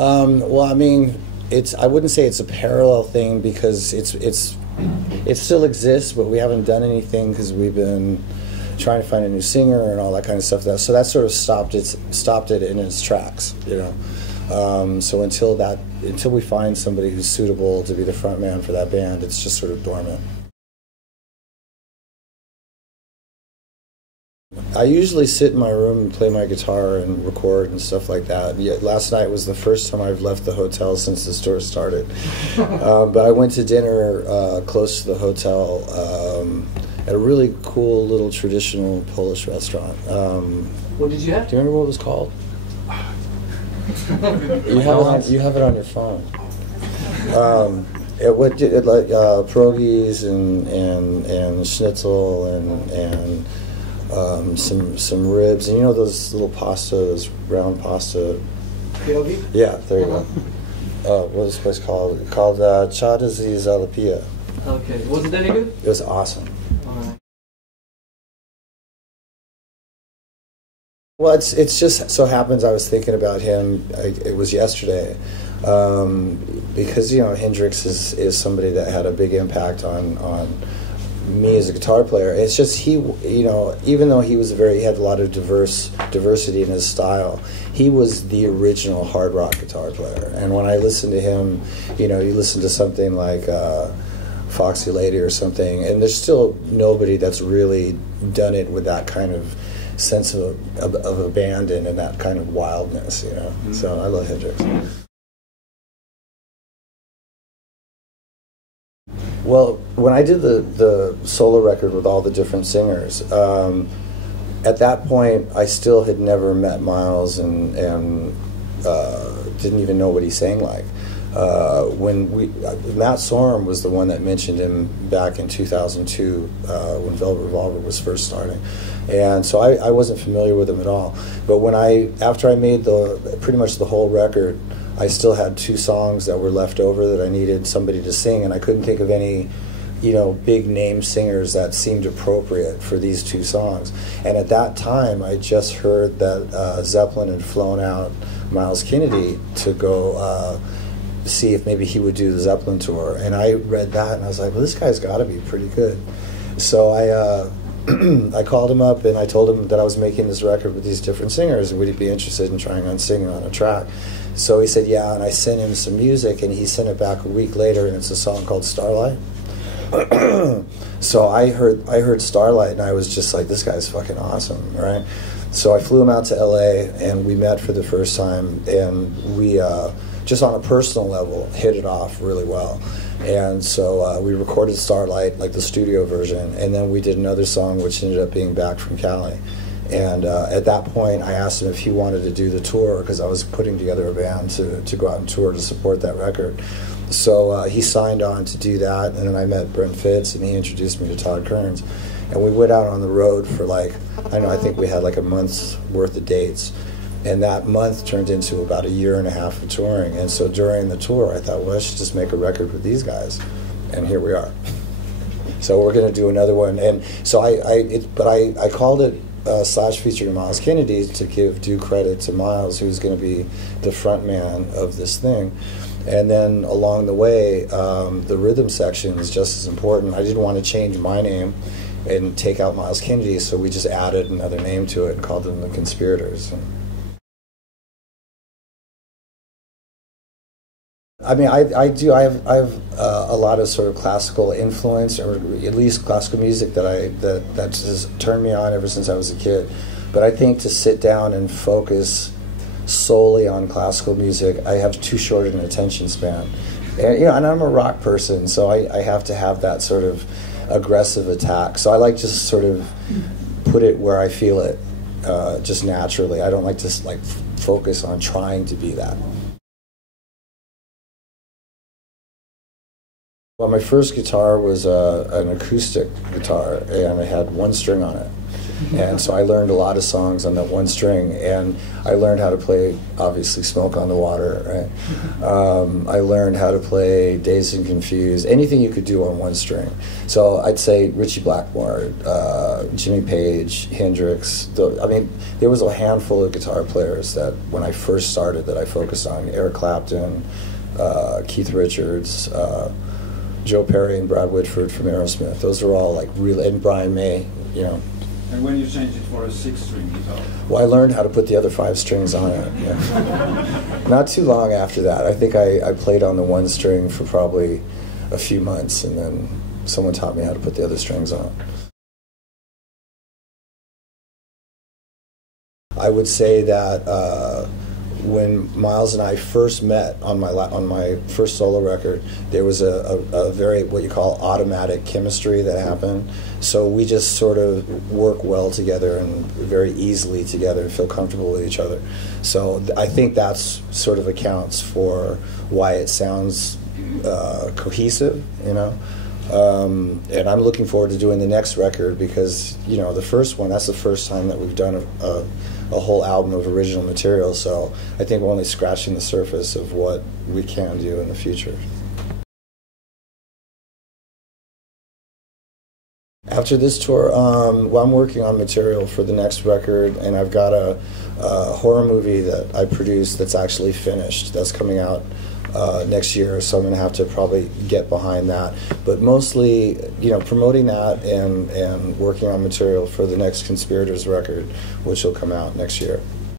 Well, I mean, I wouldn't say it's a parallel thing because it still exists, but we haven't done anything because we've been trying to find a new singer and all that kind of stuff. So that sort of stopped it in its tracks, you know. So until we find somebody who's suitable to be the front man for that band, it's just sort of dormant. I usually sit in my room and play my guitar and record and stuff like that. Yet last night was the first time I've left the hotel since the tour started. But I went to dinner close to the hotel at a really cool little traditional Polish restaurant. What did you have? Do you remember what it was called? You have it on your phone. Like pierogies and schnitzel and some ribs, and you know those little pasta, those round pasta. Pierogi? Yeah, there you go. What was this place called? Called Chada zi Zalapia. Okay, was it any good? It was awesome. Alright. Well, it's just so happens I was thinking about him. It was yesterday, because you know Hendrix is somebody that had a big impact on me as a guitar player. It's just he, you know, even though he had a lot of diversity in his style, he was the original hard rock guitar player. And when I listened to him, you know, you listen to something like Foxy Lady or something, and there's still nobody that's really done it with that kind of sense of abandon and that kind of wildness, you know. Mm-hmm. So I love Hendrix. Well, when I did the solo record with all the different singers, at that point I still had never met Miles and didn't even know what he sang like. Matt Sorum was the one that mentioned him back in 2002 when Velvet Revolver was first starting, and so I wasn't familiar with him at all. But after I made pretty much the whole record, I still had 2 songs that were left over that I needed somebody to sing, and I couldn't think of any, you know, big name singers that seemed appropriate for these 2 songs. And at that time, I just heard that Zeppelin had flown out Miles Kennedy to go see if maybe he would do the Zeppelin tour. And I read that, and I was like, well, this guy's got to be pretty good. So I called him up, and I told him that I was making this record with these different singers, and would he be interested in trying on singing on a track? So he said, yeah, and I sent him some music, and he sent it back a week later, and it's a song called Starlight. So I heard Starlight, and I was just like, this guy's fucking awesome, right? So I flew him out to LA, and we met for the first time, and we, just on a personal level, hit it off really well. And so we recorded Starlight, like the studio version, and then we did another song which ended up being Back from Cali. And at that point, I asked him if he wanted to do the tour, because I was putting together a band to go out and tour to support that record. So he signed on to do that, and then I met Brent Fitz, and he introduced me to Todd Kearns. And we went out on the road for like, I don't know, I think we had like a month's worth of dates. And that month turned into about 1.5 years of touring. And so during the tour, I thought, well, I should just make a record with these guys. And here we are. So we're going to do another one. And so I called it Slash featuring Miles Kennedy to give due credit to Miles, who's going to be the front man of this thing. And then along the way, the rhythm section is just as important. I didn't want to change my name and take out Miles Kennedy, so we just added another name to it and called them the Conspirators. I mean, I have a lot of sort of classical influence, or at least classical music that just turned me on ever since I was a kid. But I think to sit down and focus solely on classical music, I have too short an attention span. And, you know, and I'm a rock person, so I have to have that sort of aggressive attack. So I like to sort of put it where I feel it, just naturally. I don't like to like focus on trying to be that. Well, my first guitar was an acoustic guitar, and it had 1 string on it. And so I learned a lot of songs on that one string, and I learned how to play, obviously, Smoke on the Water, right? I learned how to play Dazed and Confused, anything you could do on one string. So I'd say Ritchie Blackmore, Jimmy Page, Hendrix. I mean, there was a handful of guitar players that when I first started that I focused on. Eric Clapton, Keith Richards, Joe Perry and Brad Whitford from Aerosmith. Those are all like really, and Brian May, you know. And when you changed it for a 6-string guitar? Well, I learned how to put the other 5 strings on it. Yeah. Not too long after that. I think I played on the one string for probably a few months, and then someone taught me how to put the other strings on. I would say that when Miles and I first met on my first solo record, there was a very, what you call, automatic chemistry that happened. So we just sort of work well together and very easily together and feel comfortable with each other. So I think that's sort of accounts for why it sounds cohesive, you know. And I'm looking forward to doing the next record because, you know, the first one, that's the first time that we've done a whole album of original material, so I think we're only scratching the surface of what we can do in the future. After this tour, well, I'm working on material for the next record, and I've got a horror movie that I produced that's actually finished, that's coming out next year, so I'm going to have to probably get behind that. But mostly, you know, promoting that and working on material for the next Conspirators record, which will come out next year.